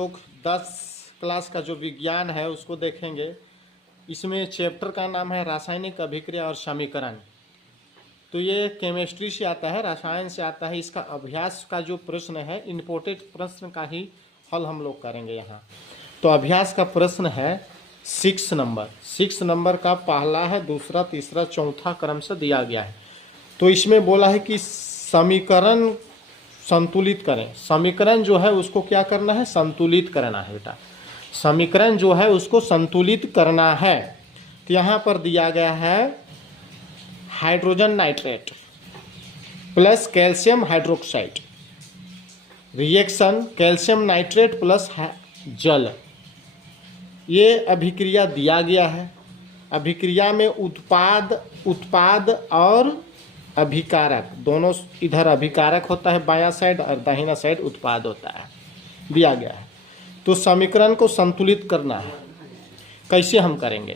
लोग 10 क्लास का जो विज्ञान है उसको देखेंगे। इसमें चैप्टर का नाम है रासायनिक अभिक्रिया और समीकरण। तो ये केमिस्ट्री से आता है, रसायन से आता है। इसका अभ्यास का जो प्रश्न है, इम्पोर्टेंट प्रश्न का ही हल हम लोग करेंगे यहाँ। तो अभ्यास का प्रश्न है 6 नंबर का पहला है, दूसरा, तीसरा, चौथा क्रम से दिया गया है। तो इसमें बोला है कि समीकरण संतुलित करें। समीकरण जो है उसको क्या करना है? संतुलित करना है बेटा। समीकरण जो है उसको संतुलित करना है। तो यहाँ पर दिया गया है hydrogen nitrate plus calcium hydroxide, reaction calcium nitrate plus जल। ये अभिक्रिया दिया गया है। अभिक्रिया में उत्पाद और अभिकारक दोनों, इधर अभिकारक होता है बायां साइड और दाहिना साइड उत्पाद होता है, दिया गया है। तो समीकरण को संतुलित करना है। कैसे हम करेंगे?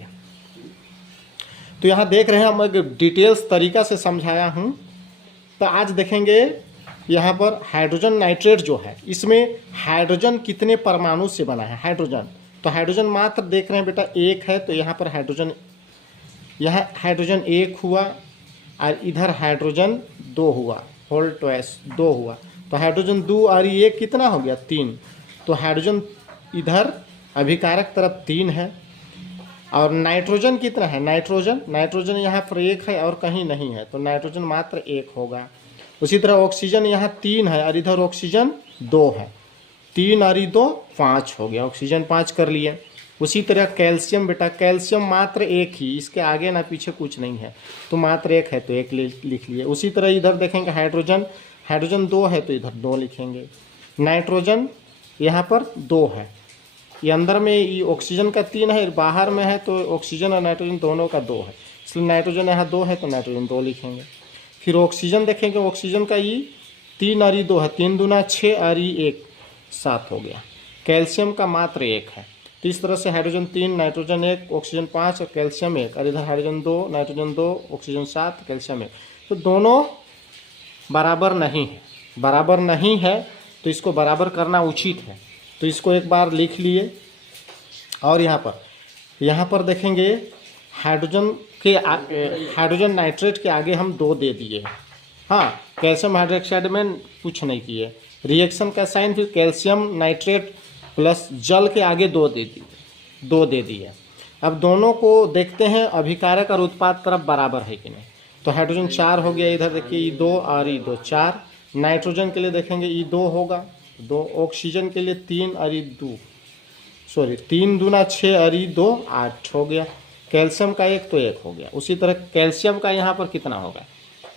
तो यहाँ देख रहे हैं, हम एक डिटेल्स तरीका से समझाया हूँ। तो आज देखेंगे यहाँ पर हाइड्रोजन नाइट्रेट जो है, इसमें हाइड्रोजन कितने परमाणु से बना है? हाइड्रोजन, तो हाइड्रोजन मात्र देख रहे हैं बेटा एक है। तो यहाँ पर हाइड्रोजन, यहाँ हाइड्रोजन एक हुआ और इधर हाइड्रोजन दो हुआ, होल ट्वाइस दो हुआ। तो हाइड्रोजन दो और ये कितना हो गया? 3। तो हाइड्रोजन इधर अभिकारक तरफ 3 है। और नाइट्रोजन कितना है? नाइट्रोजन यहाँ पर 1 है और कहीं नहीं है, तो नाइट्रोजन मात्र 1 होगा। उसी तरह ऑक्सीजन यहाँ 3 है और इधर ऑक्सीजन 2 है। 3 और 2 5 हो गया, ऑक्सीजन 5 कर लिए। उसी तरह कैल्शियम बेटा, कैल्शियम मात्र 1 ही, इसके आगे ना पीछे कुछ नहीं है, तो मात्र 1 है तो 1 लिख लिए। उसी तरह इधर देखेंगे हाइड्रोजन 2 है तो इधर 2 लिखेंगे। नाइट्रोजन यहाँ पर 2 है, ये अंदर में ये ऑक्सीजन का 3 है, बाहर में है तो ऑक्सीजन और नाइट्रोजन दोनों का 2 है, इसलिए नाइट्रोजन यहाँ 2 है तो नाइट्रोजन 2 लिखेंगे। फिर ऑक्सीजन देखेंगे, ऑक्सीजन का ये 3 और 2 है, 3 दूना 6 और 1 7 हो गया। कैल्शियम का मात्र 1 है। तो इस तरह से हाइड्रोजन 3, नाइट्रोजन 1, ऑक्सीजन 5 और कैल्शियम 1, और इधर हाइड्रोजन 2, नाइट्रोजन 2, ऑक्सीजन 7, कैल्शियम 1। तो दोनों बराबर नहीं है, तो इसको बराबर करना उचित है। तो इसको एक बार लिख लिए। और यहाँ पर देखेंगे हाइड्रोजन नाइट्रेट के आगे हम 2 दे दिए। हाँ, कैल्शियम हाइड्रोक्साइड में कुछ नहीं किए। रिएक्शन का साइन फिर कैल्शियम नाइट्रेट प्लस जल के आगे 2 दे दिए। अब दोनों को देखते हैं अभिकारक और उत्पाद तरफ बराबर है कि नहीं। तो हाइड्रोजन 4 हो गया, इधर देखिए E2 और E2 4। नाइट्रोजन के लिए देखेंगे E2 होगा 2, ऑक्सीजन के लिए 3 और 3 दूना 6 और 2 8 हो गया। कैल्शियम का 1 तो 1 हो गया। उसी तरह कैल्शियम का यहाँ पर कितना होगा?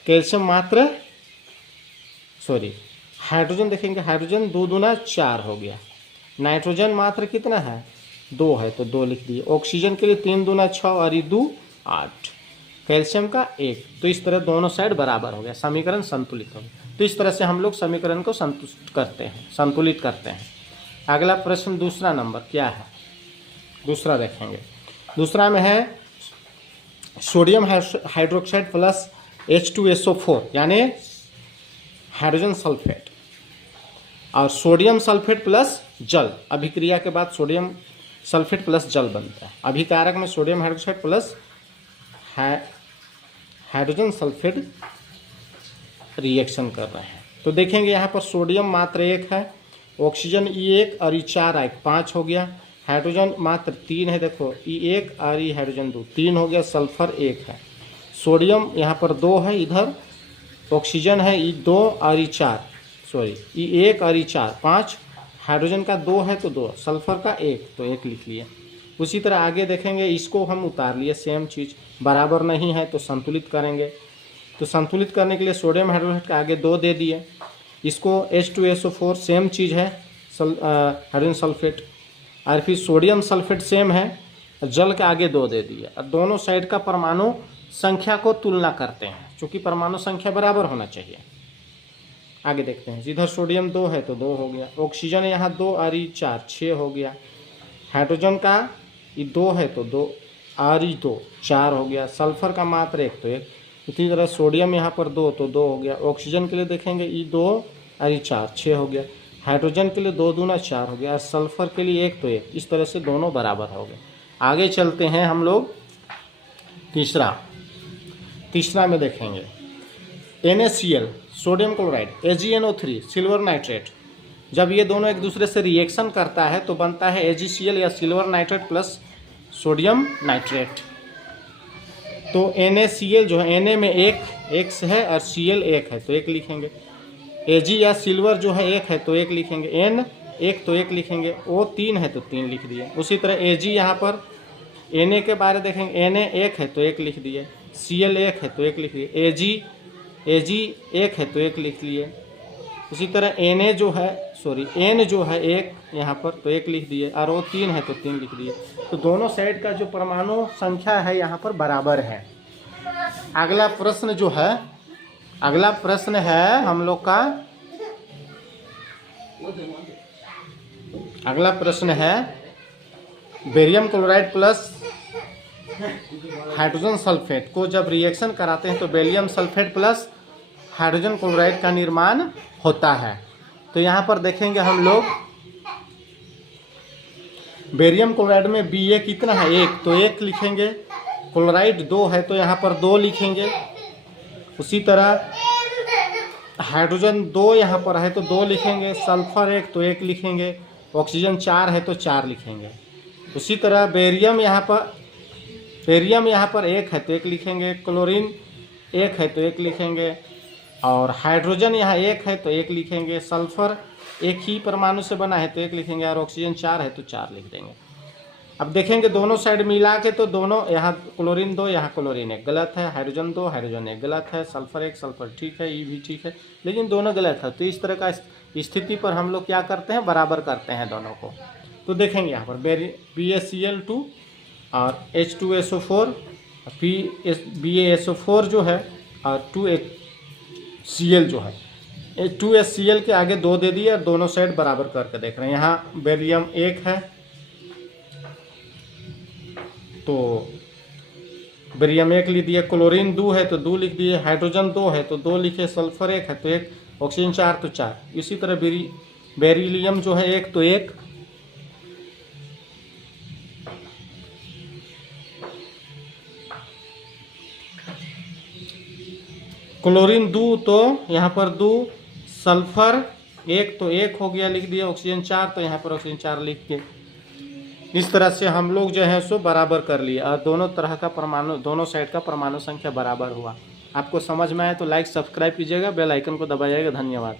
कैल्शियम मात्र हाइड्रोजन देखेंगे, हाइड्रोजन 2 दूना 4 हो गया। नाइट्रोजन मात्र कितना है? 2 है तो 2 लिख दिए। ऑक्सीजन के लिए 3 दूना 6 और 2 8। कैल्शियम का 1। तो इस तरह दोनों साइड बराबर हो गया, समीकरण संतुलित हो गया। तो इस तरह से हम लोग समीकरण को संतुलित करते हैं। अगला प्रश्न दूसरा नंबर क्या है? दूसरा देखेंगे। दूसरा में है सोडियम हाइड्रोक्साइड प्लस H2SO4 यानी हाइड्रोजन सल्फेट, और सोडियम सल्फेट प्लस जल। अभिक्रिया के बाद सोडियम सल्फेट प्लस जल बनता है। अभिकारक में sodium hydroxide plus hydrogen sulphate reaction कर रहे हैं। तो देखेंगे यहाँ पर सोडियम मात्र 1 है, ऑक्सीजन E1 और E4 आए 5 हो गया। हाइड्रोजन मात्र 3 है, देखो E1 और हाइड्रोजन 2 3 हो गया। सल्फर 1 है। सोडियम यहाँ पर 2 है, इधर ऑक्सीजन है E2 और E1 और E4 5। हाइड्रोजन का 2 है तो 2, सल्फर का 1 तो 1 लिख लिए। उसी तरह आगे देखेंगे, इसको हम उतार लिए, सेम चीज़ बराबर नहीं है तो संतुलित करेंगे। तो संतुलित करने के लिए सोडियम हाइड्रोक्साइड के आगे 2 दे दिए। इसको H2SO4 सेम चीज़ है, हाइड्रोजन सल्फेट, और फिर सोडियम सल्फेट सेम है, जल के आगे 2 दे दिए। और दोनों साइड का परमाणु संख्या को तुलना करते हैं, क्योंकि परमाणु संख्या बराबर होना चाहिए। आगे देखते हैं, इधर सोडियम 2 है तो 2 हो गया। ऑक्सीजन यहाँ 2 और 4 6 हो गया। हाइड्रोजन का 2 है तो 2 और 2 4 हो गया। सल्फर का मात्र 1 तो 1। इसी तरह सोडियम यहाँ पर 2 तो 2 हो गया। ऑक्सीजन के लिए देखेंगे E2 और E4 6 हो गया। हाइड्रोजन के लिए 2 दूना 4 हो गया और सल्फर के लिए 1 तो 1। इस तरह से दोनों बराबर हो गए। आगे चलते हैं हम लोग तीसरा में देखेंगे NaCl sodium chloride, AgNO3 silver nitrate. जब ये दोनों एक दूसरे से रिएक्शन करता है तो बनता है AgCl या silver nitrate plus sodium nitrate. तो NaCl जो है Na में एक है और Cl 1 है तो 1 लिखेंगे। Ag या सिल्वर जो है 1 है तो 1 लिखेंगे। N 1 तो 1 लिखेंगे। O 3 है तो 3 लिख दिए। उसी तरह Ag यहाँ पर Na के बारे देखेंगे, Na 1 है तो 1 लिख दिए। Cl 1 है तो 1 लिख दिए। Ag 1 है तो 1 लिख लिए। उसी तरह N जो है 1 यहाँ पर तो 1 लिख दिए और O 3 है तो 3 लिख दिए। तो दोनों साइड का जो परमाणु संख्या है यहाँ पर बराबर है। अगला प्रश्न है हम लोग का, अगला प्रश्न है barium chloride plus hydrogen sulphate को जब रिएक्शन कराते हैं तो barium sulphate plus hydrogen chloride का निर्माण होता है। तो यहाँ पर देखेंगे हम लोग बेरियम क्लोराइड में Ba कितना है 1 तो 1 लिखेंगे। क्लोराइड 2 है तो यहाँ पर 2 लिखेंगे। उसी तरह हाइड्रोजन 2 यहाँ पर है तो 2 लिखेंगे। सल्फर 1 तो 1 लिखेंगे। ऑक्सीजन 4 है तो 4 लिखेंगे। उसी तरह बेरियम यहाँ पर 1 है तो 1 लिखेंगे। क्लोरीन 1 है तो 1 लिखेंगे और हाइड्रोजन यहाँ 1 है तो 1 लिखेंगे। सल्फर एक ही परमाणु से बना है तो 1 लिखेंगे और ऑक्सीजन 4 है तो 4 लिख देंगे। अब देखेंगे दोनों साइड मिला के तो दोनों, यहाँ क्लोरीन 2 यहाँ क्लोरीन 1 गलत है, हाइड्रोजन 2 हाइड्रोजन 1 गलत है, सल्फर 1 सल्फर ठीक है, ई भी ठीक है, लेकिन दोनों गलत है। तो इस तरह का स्थिति पर हम लोग क्या करते हैं, बराबर करते हैं दोनों को। तो देखेंगे यहाँ पर BaCl2 और H2SO4 BaSO4 जो है और 2HCl जो है, 2HCl के आगे 2 दे दिए और दोनों साइड बराबर करके देख रहे हैं। यहाँ बेरियम 1 है तो बेरियम 1 लिख दिए। क्लोरीन 2 है तो 2 लिख दिए। हाइड्रोजन 2 है तो 2 लिखे। सल्फर 1 है तो 1, ऑक्सीजन 4 तो 4। इसी तरह बेरिलियम जो है 1 तो 1। क्लोरीन 2 तो यहाँ पर 2, सल्फर 1 तो 1 हो गया लिख दिया। ऑक्सीजन 4 तो यहाँ पर ऑक्सीजन 4 लिख के इस तरह से हम लोग जो है सो बराबर कर लिए और दोनों तरह का परमाणु, दोनों साइड का परमाणु संख्या बराबर हुआ। आपको समझ में आए तो लाइक सब्सक्राइब कीजिएगा, बेल आइकन को दबाइएगा। धन्यवाद।